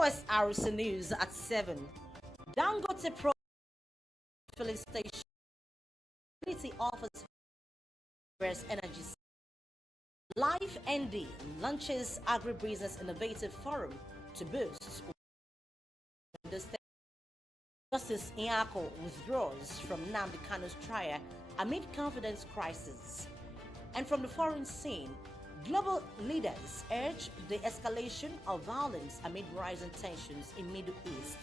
OSRC News at 7. Dangote Pro filling station offers energy. Life ND launches agribusiness innovative forum to boost the state. Justice Inyako withdraws from Nnamdi Kanu's trial amid confidence crisis. And from the foreign scene, global leaders urge the escalation of violence amid rising tensions in Middle East.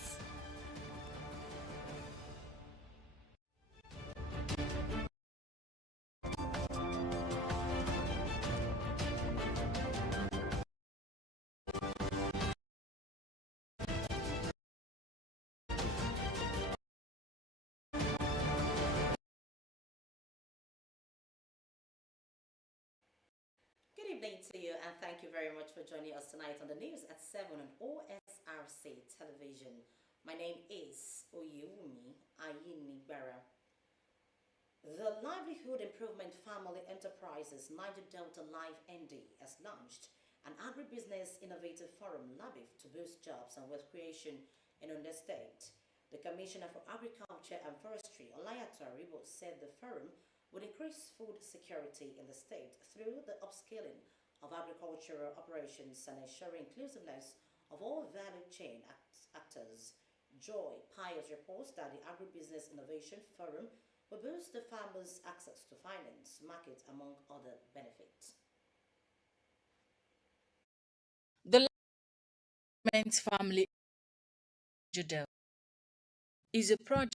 Good evening to you, and thank you very much for joining us tonight on the news at 7 on OSRC television. My name is Oyewumi Ayinigbara. The Livelihood Improvement Family Enterprises Niger Delta Life ND has launched an agribusiness innovative forum LABIF to boost jobs and wealth creation in the state. The Commissioner for Agriculture and Forestry, Olayato Aribo, said the forum would increase food security in the state through the upscaling of agricultural operations and ensuring inclusiveness of all value chain actors. Joy Pius reports that the Agribusiness Innovation Forum will boost the farmers' access to finance, market, among other benefits. The Life Family is a project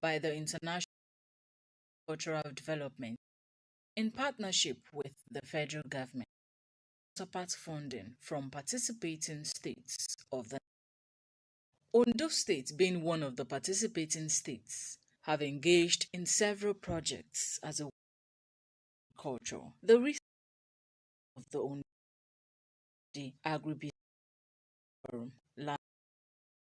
by the International Cultural Development in partnership with the federal government, support funding from participating states of the Ondo State being one of the participating states have engaged in several projects as a culture. The reason of the Ondo Agribusiness Forum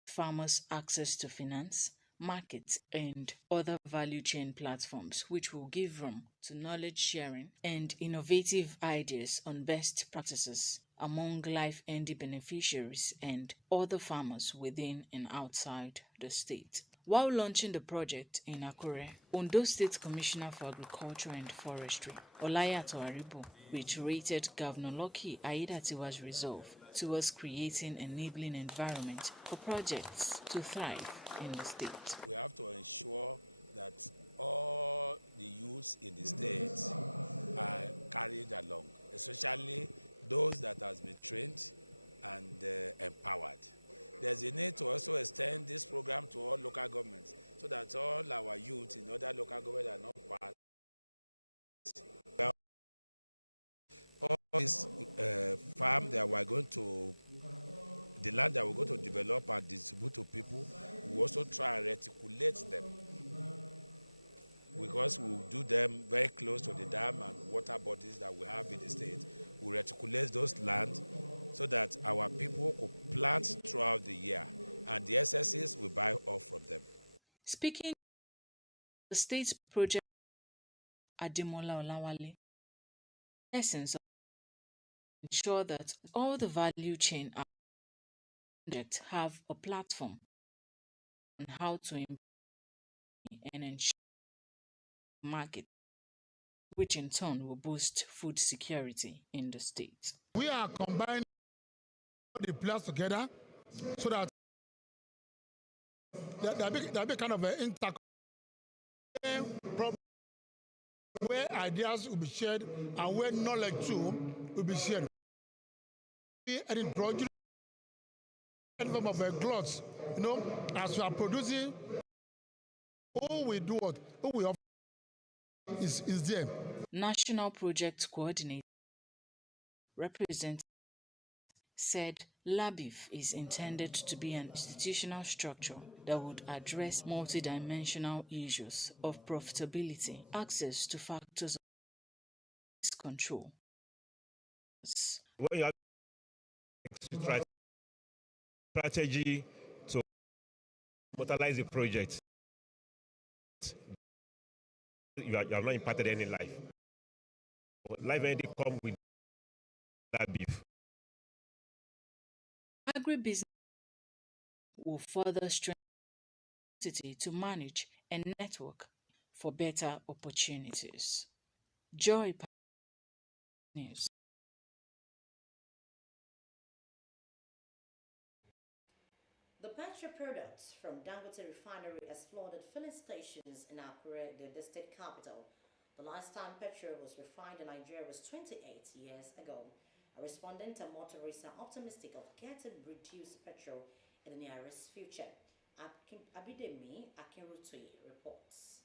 farmers access to finance, markets, and other value chain platforms, which will give room to knowledge sharing and innovative ideas on best practices among Life ND beneficiaries and other farmers within and outside the state. While launching the project in Akure, Ondo State Commissioner for Agriculture and Forestry, Olayato Aribo, reiterated Governor Lucky Aiyedatiwa's resolve towards creating an enabling environment for projects to thrive in the state. We have to ensure that all the youths in the state are carried along, especially those that has been trained and empowered. There's a need to also extend this program to all local governments so that all our youth in other local governments are not part. All this farm that we're going to, the land that we're going to develop and distribute to people, we also try and reticulate them, because we'll do them very close to the dam and water bodies that we have in the state. We reticulate those lands so that our people could plant throughout the year, and the SSCs will buy off from them. Speaking of the state's project, Ademola Olawale, essence of ensure that all the value chain projects have a platform on how to improve and ensure market, which in turn will boost food security in the state. We are combining the players together so that there be kind of an inter problem where ideas will be shared and where knowledge too will be shared. And in produce in form of a glut, as we are producing, all we do what we offer is there. National Project Coordinator representative said LABIF is intended to be an institutional structure that would address multidimensional issues of profitability, access to factors of control. When you have strategy to mortalize the project, you have not impacted any life. Life already come with that beef. Agribusiness will further strengthen the ability to manage and network for better opportunities. Joy News. The petrol products from Dangote Refinery exploded filling stations in Akure, the state capital. The last time petrol was refined in Nigeria was 28 years ago. A respondent and motorists are optimistic of getting reduced petrol in the nearest future. Abidemi Akinrutui reports.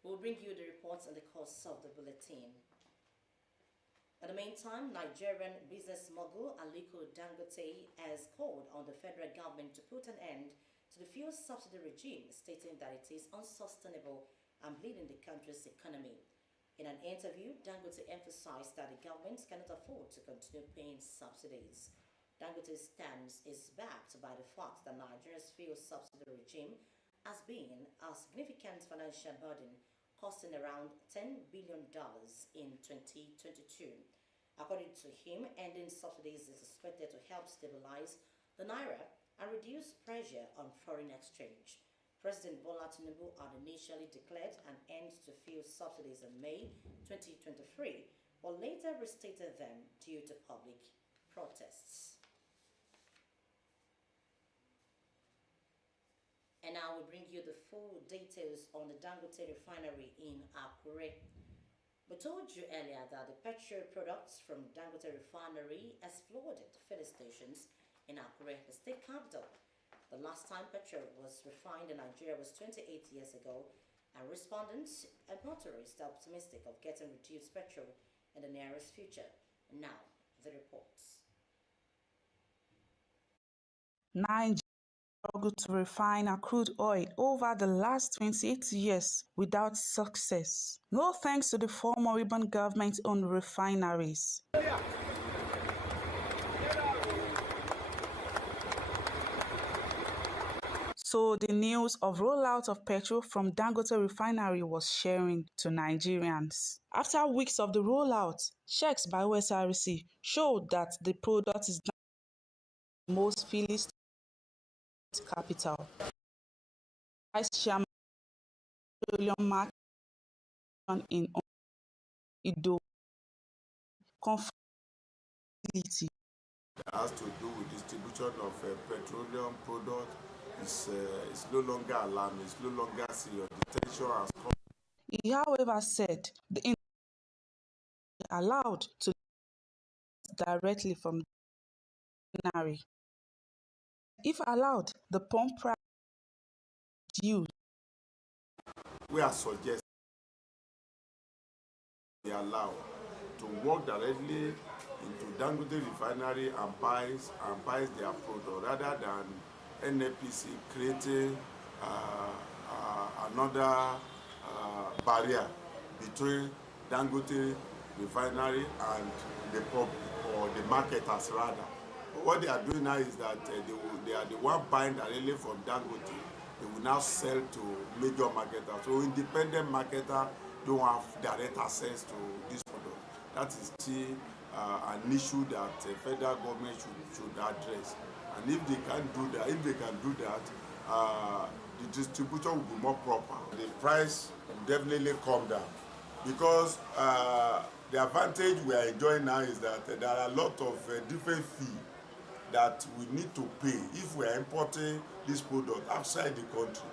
We'll bring you the reports in the course of the bulletin. In the meantime, Nigerian business mogul Aliko Dangote has called on the federal government to put an end to the fuel subsidy regime, stating that it is unsustainable and bleeding the country's economy. In an interview, Dangote emphasized that the government cannot afford to continue paying subsidies. Dangote's stance is backed by the fact that Nigeria's fuel subsidy regime has been a significant financial burden, costing around $10 billion in 2022. According to him, ending subsidies is expected to help stabilize the naira and reduce pressure on foreign exchange. President Bola Tinubu had initially declared an end to fuel subsidies in May 2023, but later restated them due to public protests. And now we bring you the full details on the Dangote refinery in Akure. We told you earlier that the petrol products from Dangote refinery exploded filling stations in Akure, the state capital. The last time petrol was refined in Nigeria was 28 years ago, and respondents and motorists are optimistic of getting reduced petrol in the nearest future. Now, the reports. Nigeria struggled to refine our crude oil over the last 28 years without success. No thanks to the four moribund government-owned refineries. So the news of rollout of petrol from Dangote refinery was sharing to Nigerians. After weeks of the rollout, checks by Osrc showed that the product is the most filling capital. Vice Chairman Petroleum Market in Ido confirmed. It has to do with distribution of petroleum product. It's no longer alarming, it's no longer serious. The tension has come. He, however, said the industry allowed to directly from the refinery. If allowed, the pump price used. We are suggesting they allow to work directly into Dangote refinery and buys their product rather than NNPC creating another barrier between Dangote refinery and the public or the marketers rather. But what they are doing now is that they are the one buying directly from Dangote. They will now sell to major marketers. So independent marketers don't have direct access to this product. That is still an issue that the federal government should address. And if they can do that, the distribution will be more proper. The price will definitely come down because the advantage we are enjoying now is that there are a lot of different fees that we need to pay if we are importing this product outside the country.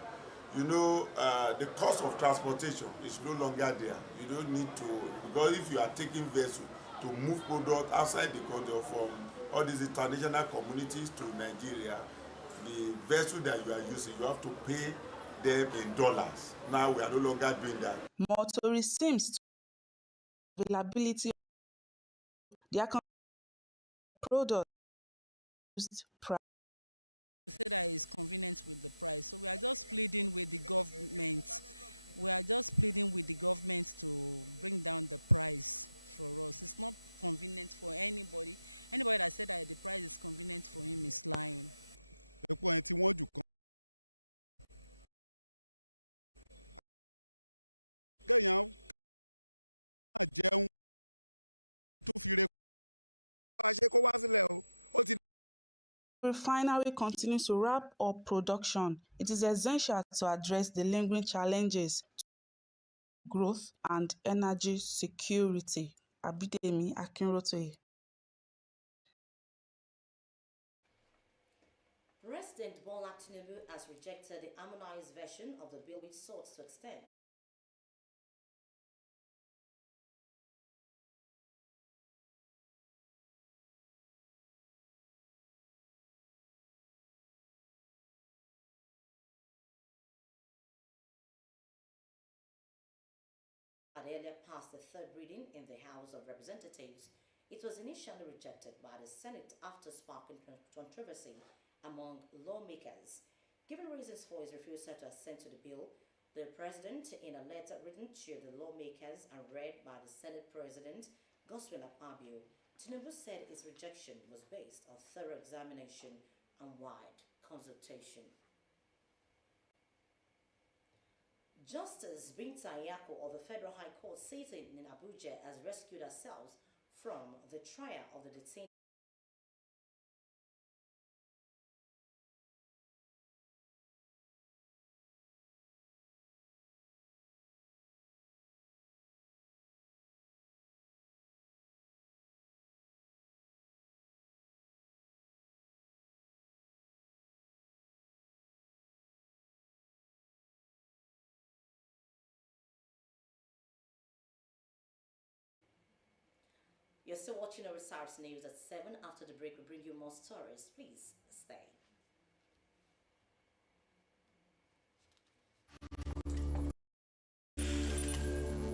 You know, the cost of transportation is no longer there. You don't need to, because if you are taking vessel to move product outside the country from all these international communities to Nigeria, the vessel that you are using, you have to pay them in dollars. Now we are no longer doing that. Motorists seems to availability of their product price. Say that it's convenient with the price, so we are just pleading with the government. We are just pleading with the government to bring down the price for us. It's not convenient for anybody. Anybody that said that the price is convenient for him is lying. kéèyàn máa jẹun tó fi re. ṣe kó wá sílẹ̀ o ó ti. Refinery continues to ramp up production. It is essential to address the lingering challenges to growth and energy security. Abidemi Akinrotoye. President Bola Tinubu has rejected the harmonized version of the bill which sought to extend had earlier passed the third reading in the House of Representatives. It was initially rejected by the Senate after sparking controversy among lawmakers. Given reasons for his refusal to assent to the bill, the President, in a letter written to the lawmakers and read by the Senate President, Godswill Akpabio, Tinubu said his rejection was based on thorough examination and wide consultation. Justice Binta Nyako of the Federal High Court sitting in Abuja has rescued herself from the trial of the detained. You're still watching Osrc News at 7. After the break, we'll bring you more stories. Please stay.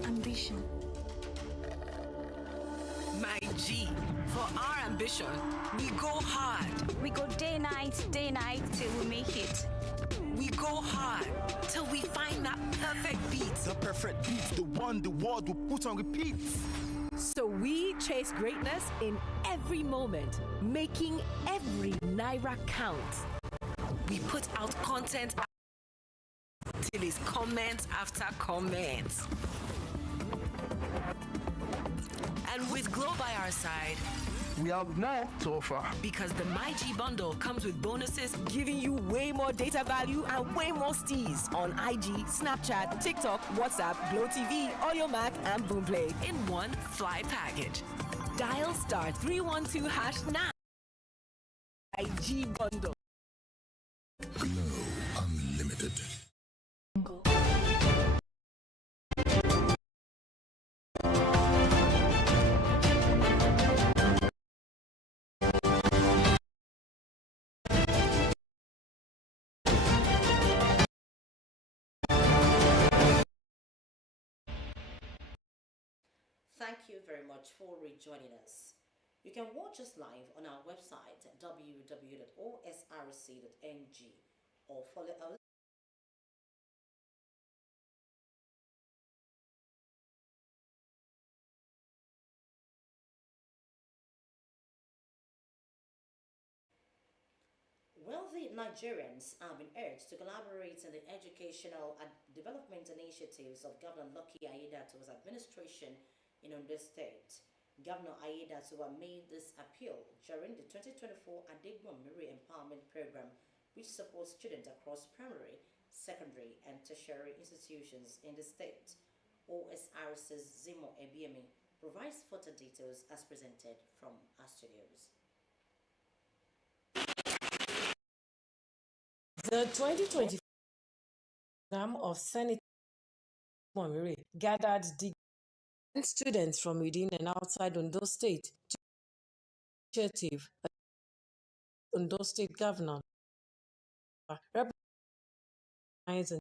Ambition. My G, for our ambition, we go hard. We go day night till we make it. We go hard till we find that perfect beat. The perfect beat, the one the world will put on repeat. So we chase greatness in every moment, making every naira count. We put out content till it's comment after comment. And with Glow by our side, we have more to offer. Because the MyG bundle comes with bonuses, giving you way more data value and way more steez on IG, Snapchat, TikTok, WhatsApp, Glow TV, Audio Mac, and Boomplay in one fly package. Dial *312# now. IG bundle. Glow Unlimited. Thank you very much for rejoining us. You can watch us live on our website www.osrc.ng or follow our Wealthy Nigerians have been urged to collaborate in the educational and development initiatives of Governor Lucky Aiyedatiwa's administration in Ondo State. Governor Aiyedatiwa made this appeal during the 2024 Adegbonmire Empowerment Program, which supports students across primary, secondary, and tertiary institutions in the state. OSRC's Zimo Ebiemi provides further details as presented from our studios. The 2024 program of Senate gathered students from within and outside Ondo State to initiative. Ondo State Governor Mr.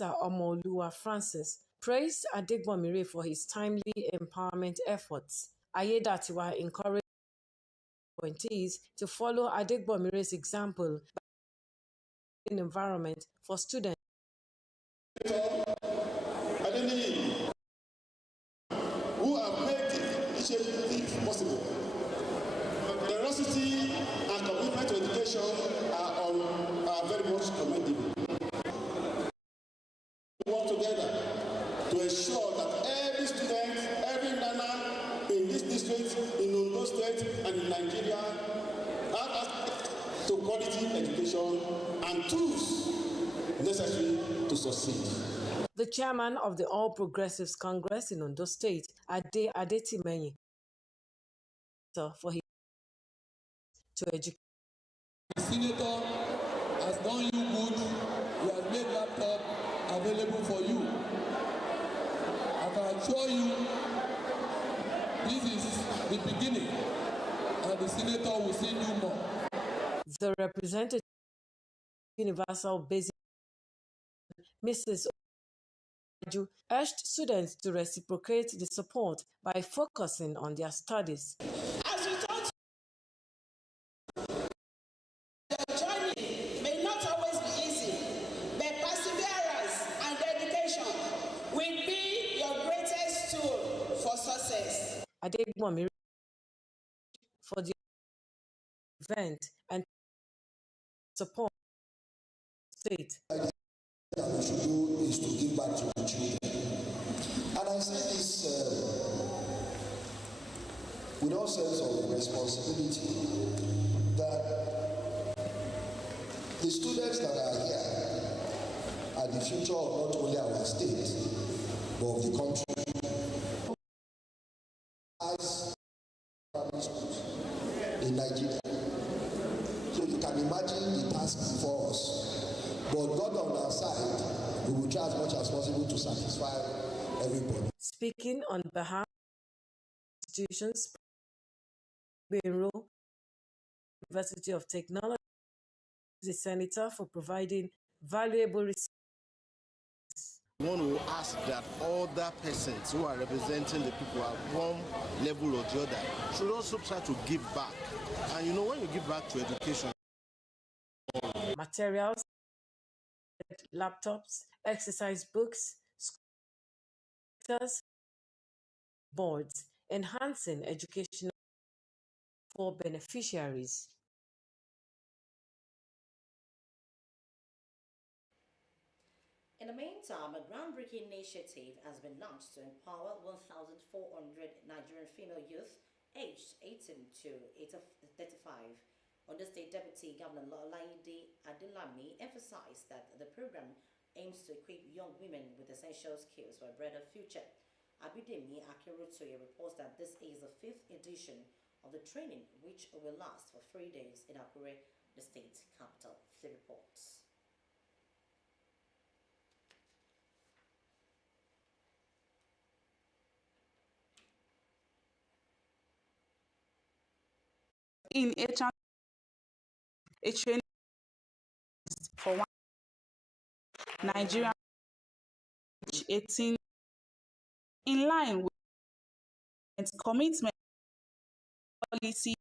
Omoluwa Francis praised Adegbonmire for his timely empowerment efforts. Aiyedatiwa encouraged appointees to follow Adegbonmire's example by an environment for students. Who have made the initiative possible. Generosity and commitment to education are very much commendable. We work together to illustrate in Ondo State and in Nigeria have access to quality education and tools necessary to succeed. The chairman of the All Progressives Congress in Ondo State, Ade Adetimehin, for his to educate. The senator has done you good. He has made laptop available for you. I can assure you this is the beginning, and the senator will see you more. The representative of Universal Basic, Mrs. Oju, urged students to reciprocate the support by focusing on their studies. As you talk, your journey may not always be easy, but perseverance and dedication will be your greatest tool for success. Adegbami for the event and support state. What we should do is to give back to the children. And I say this with all sense of responsibility, that the students that are here are the future of not only our state, but of the country. As primary schools in Nigeria. So you can imagine the task before us. But God on our side, we will try as much as possible to satisfy everybody. Speaking on behalf of institutions, Benro University of Technology, the senator for providing valuable research. One will ask that other persons who are representing the people at one level or the other should also try to give back. And you know, when you give back to education, materials, laptops, exercise books, computers, boards, enhancing education for beneficiaries. In the meantime, a groundbreaking initiative has been launched to empower 1,400 Nigerian female youth aged 18 to 35. Ondo State Deputy Governor Laide Adelami emphasized that the program aims to equip young women with essential skills for a brighter future. Abidemi Akerutoye reports that this is the 5th edition of the training, which will last for 3 days in Akure, the state capital. The reports. In a training for one Nigerian 18 in line with commitment policy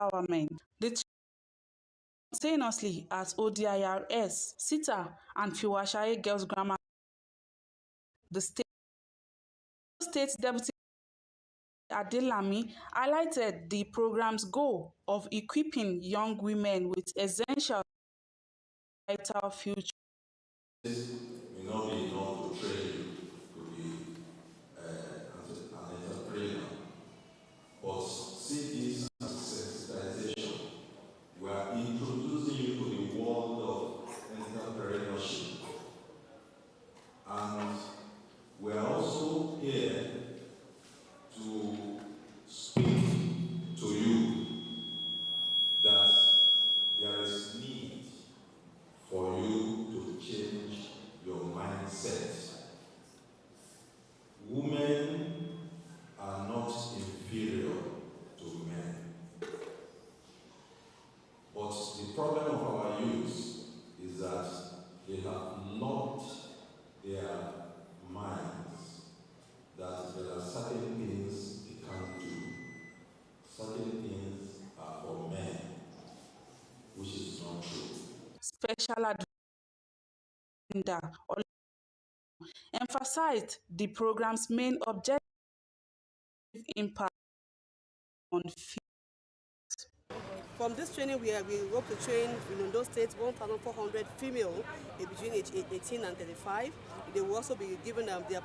empowerment. The simultaneously at ODIRS, SITA, and Fiwashaye Girls Grammar. The state deputy Adelami highlighted the program's goal of equipping young women with essential vital future. This may not be enough to train you to be an entrepreneur, but see this as sensitization. We are introducing you to the world of entrepreneurship, and we are also here to speak to you that there is need for you to change your mindset. Women are not inferior to men. But the problem of our youth is that they have locked their minds that there are certain things they can't do. Certain things are for men, which is not true. Special advisor emphasized the program's main objective impact on females. From this training, we hope to train in those states 1,400 female between age 18 and 35. They will also be given the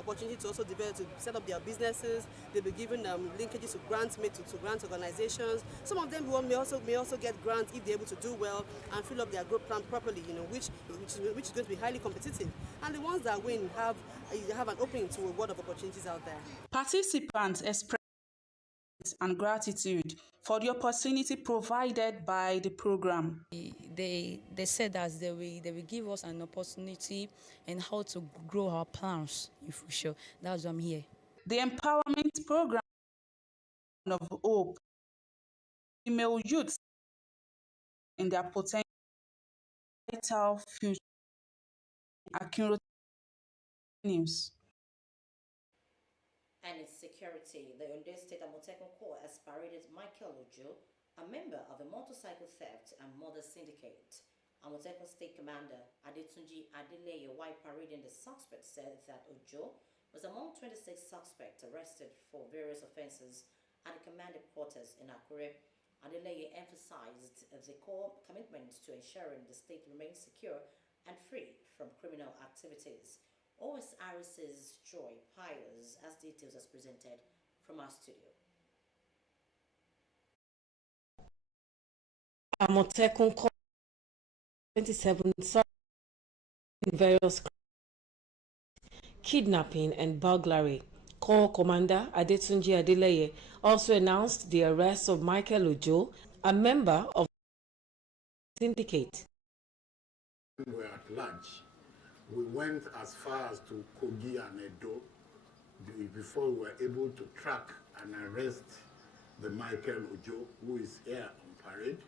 opportunity to also develop, to set up their businesses. They'll be given linkages to grants made to grant organizations. Some of them may also get grants if they're able to do well and fill up their growth plan properly, which is going to be highly competitive. And the ones that win have an opening to a world of opportunities out there. Participants expressed and gratitude for the opportunity provided by the program. They said that they will give us an opportunity and how to grow our plans if we should. That's why I'm here. The empowerment program of hope female youths in their potential future. Accurate news. And its security, the Ondo State Amotekun Corps has paraded Michael Ojo, a member of a motorcycle theft and murder syndicate. Amotekun State Commander Adetunji Adeleye, while parading the suspect, said that Ojo was among 26 suspects arrested for various offenses at the command headquarters in Akure. Adeleye emphasized the core commitment to ensuring the state remains secure and free from criminal activities. Osrc's Joy Pius has details as presented from our studio. Amotekun 27 in various kidnapping and burglary. Corps Commander Adetunji Adeleye also announced the arrest of Michael Ojo, a member of the syndicate. We were at large. We went as far as to Kogi and Edo before we were able to track and arrest the Michael Ojo, who is here on parade.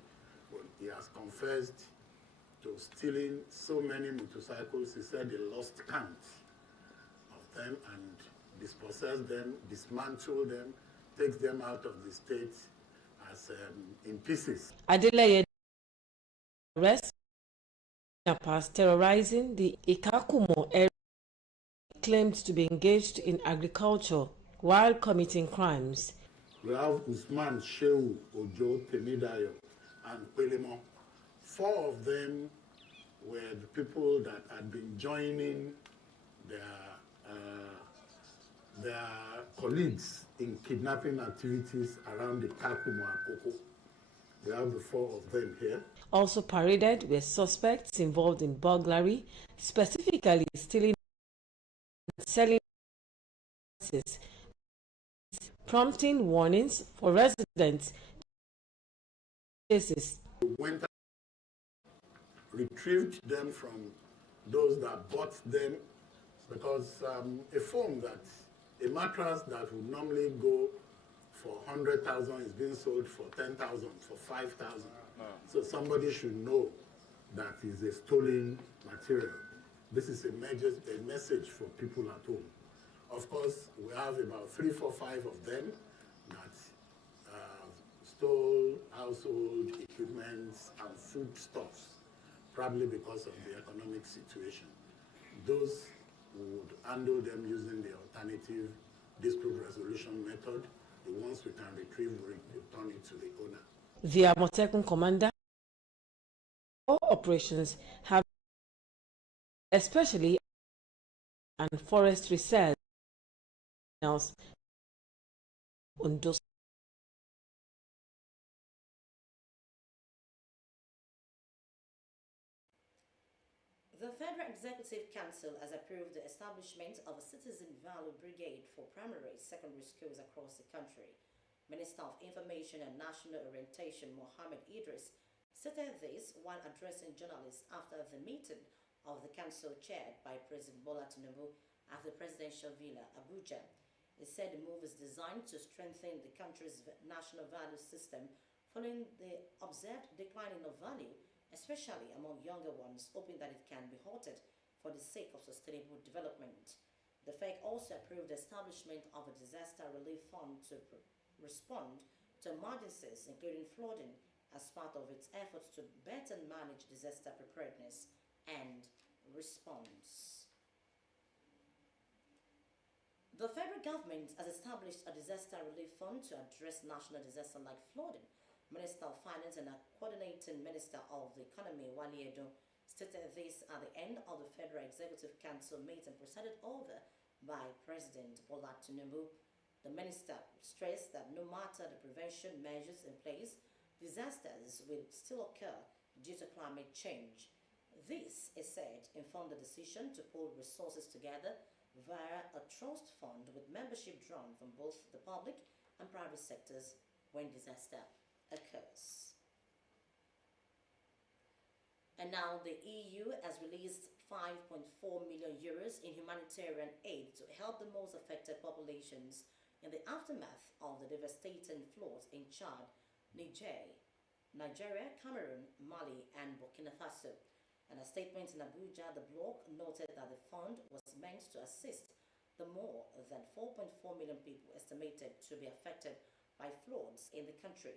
He has confessed to stealing so many motorcycles. He said he lost count of them and dispossessed them, dismantled them, takes them out of the state as in pieces. Adeleye arrest kidnappers terrorizing the Ikakumo area, claimed to be engaged in agriculture while committing crimes. We have Usman Shehu Ojo Temidayo and Pelemo. 4 of them were the people that had been joining their colleagues in kidnapping activities around the Kakumo and Koko. We have the 4 of them here. Also paraded were suspects involved in burglary, specifically stealing and selling devices, prompting warnings for residents. Cases. We went out, retrieved them from those that bought them, because a phone a mattress that would normally go for 100,000 is being sold for 10,000, for 5,000. So somebody should know that is a stolen material. This is a message for people at home. Of course, we have about 3, 4, 5 of them that stole household equipments and foodstuffs, probably because of the economic situation. Those would handle them using the alternative dispute resolution method. The ones we can retrieve, we return it to the owner. The Amotekun commander, all operations have, especially and forestry cells, Ondo. The Federal Executive Council has approved the establishment of a Citizen Value Brigade for primary and secondary schools across the country. Minister of Information and National Orientation Mohammed Idris stated this while addressing journalists after the meeting of the council chaired by President Bola Tinubu at the Presidential Villa, Abuja. He said the move is designed to strengthen the country's national value system following the observed declining of value, especially among younger ones, hoping that it can be halted for the sake of sustainable development. The FEC also approved the establishment of a disaster relief fund to respond to emergencies, including flooding, as part of its efforts to better manage disaster preparedness and response. The federal government has established a disaster relief fund to address national disasters like flooding, Minister of Finance and Coordinating Minister of the Economy, Wale Edun, stated this at the end of the Federal Executive Council meeting presided over by President Bola Tinubu. The minister stressed that no matter the prevention measures in place, disasters will still occur due to climate change. This, is said, informed the decision to pull resources together via a trust fund with membership drawn from both the public and private sectors when disaster occurs. And now the EU has released 5.4 million euros in humanitarian aid to help the most affected populations in the aftermath of the devastating floods in Chad, Nigeria, Cameroon, Mali, and Burkina Faso. In a statement in Abuja, the bloc noted that the fund was meant to assist the more than 4.4 million people estimated to be affected by floods in the country.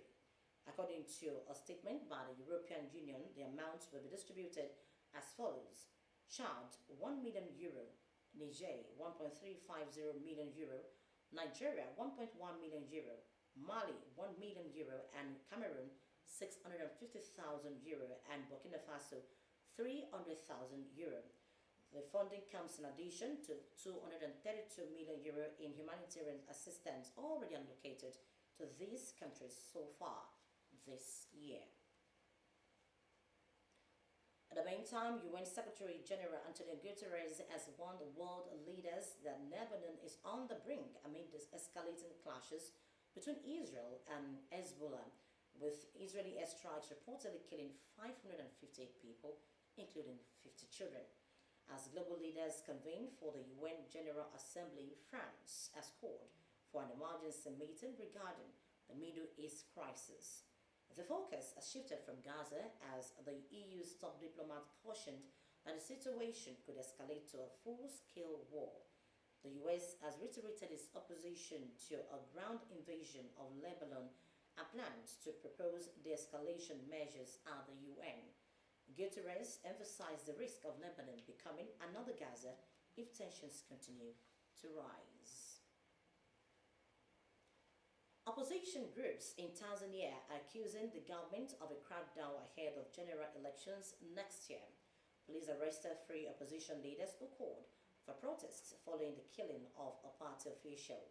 According to a statement by the European Union, the amount will be distributed as follows: Chad, 1 million euro; Niger, 1.350 million euro; Nigeria, 1.1 million euro; Mali, 1 million euro; and Cameroon, 650,000 euro; and Burkina Faso, 300,000 euro. The funding comes in addition to 232 million euro in humanitarian assistance already allocated to these countries so far this year. At the meantime, UN Secretary General Antonio Guterres has warned the world leaders that Lebanon is on the brink amid the escalating clashes between Israel and Hezbollah, with Israeli airstrikes reportedly killing 550 people, including 50 children. As global leaders convene for the UN General Assembly, France has called for an emergency meeting regarding the Middle East crisis. The focus has shifted from Gaza as the EU's top diplomat cautioned that the situation could escalate to a full-scale war. The US has reiterated its opposition to a ground invasion of Lebanon and plans to propose de-escalation measures at the UN. Guterres emphasized the risk of Lebanon becoming another Gaza if tensions continue to rise. Opposition groups in Tanzania are accusing the government of a crackdown ahead of general elections next year. Police arrested 3 opposition leaders who called for protests following the killing of a party official.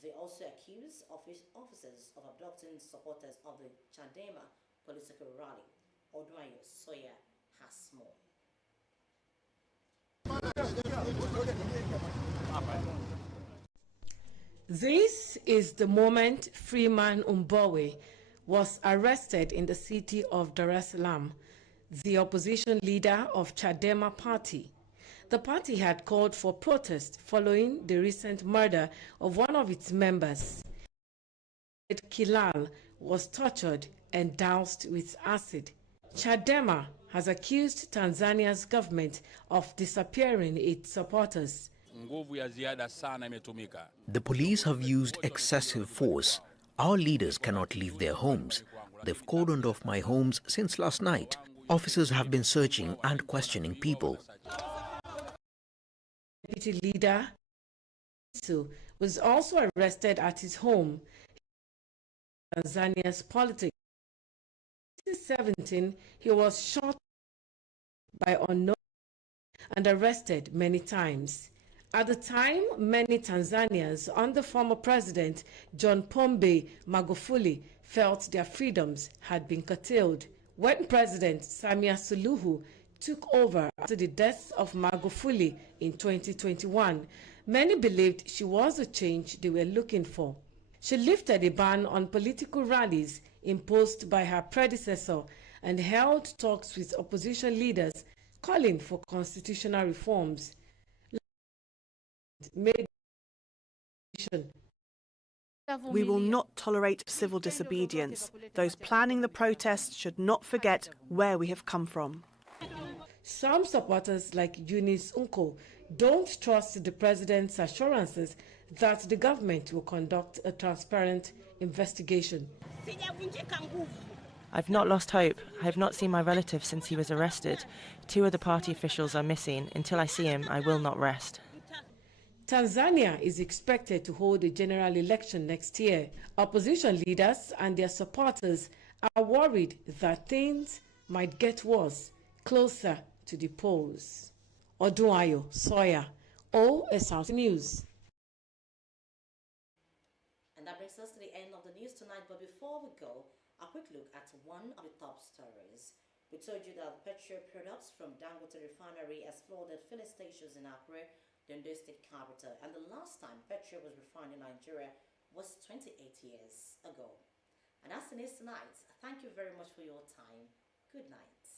They also accuse officers of abducting supporters of the Chadema political rally. Odwayo Soya has more. This is the moment Freeman Mbowe was arrested in the city of Dar es Salaam, the opposition leader of Chadema party. The party had called for protest following the recent murder of one of its members. Kilal was tortured and doused with acid. Chadema has accused Tanzania's government of disappearing its supporters. The police have used excessive force. Our leaders cannot leave their homes. They've cordoned off my homes since last night. Officers have been searching and questioning people. Deputy leader was also arrested at his home. Tanzania's politics. In 2017, he was shot by unknown and arrested many times. At the time, many Tanzanians under former President John Pombe Magufuli felt their freedoms had been curtailed. When President Samia Suluhu took over after the death of Magufuli in 2021, many believed she was the change they were looking for. She lifted a ban on political rallies imposed by her predecessor and held talks with opposition leaders calling for constitutional reforms. We will not tolerate civil disobedience. Those planning the protests should not forget where we have come from. Some supporters like Eunice Unko don't trust the president's assurances that the government will conduct a transparent investigation. I've not lost hope. I have not seen my relative since he was arrested. 2 other party officials are missing. Until I see him, I will not rest. Tanzania is expected to hold a general election next year. Opposition leaders and their supporters are worried that things might get worse closer to the polls. Odunayo Sawyer, OSRC News. And that brings us to the end of the news tonight. But before we go, a quick look at one of the top stories. We told you that petrol products from Dangote Refinery has flooded filling stations in Accra, the Ondo State capital. And the last time petrol was refined in Nigeria was 28 years ago. And that's the news tonight. Thank you very much for your time. Good night.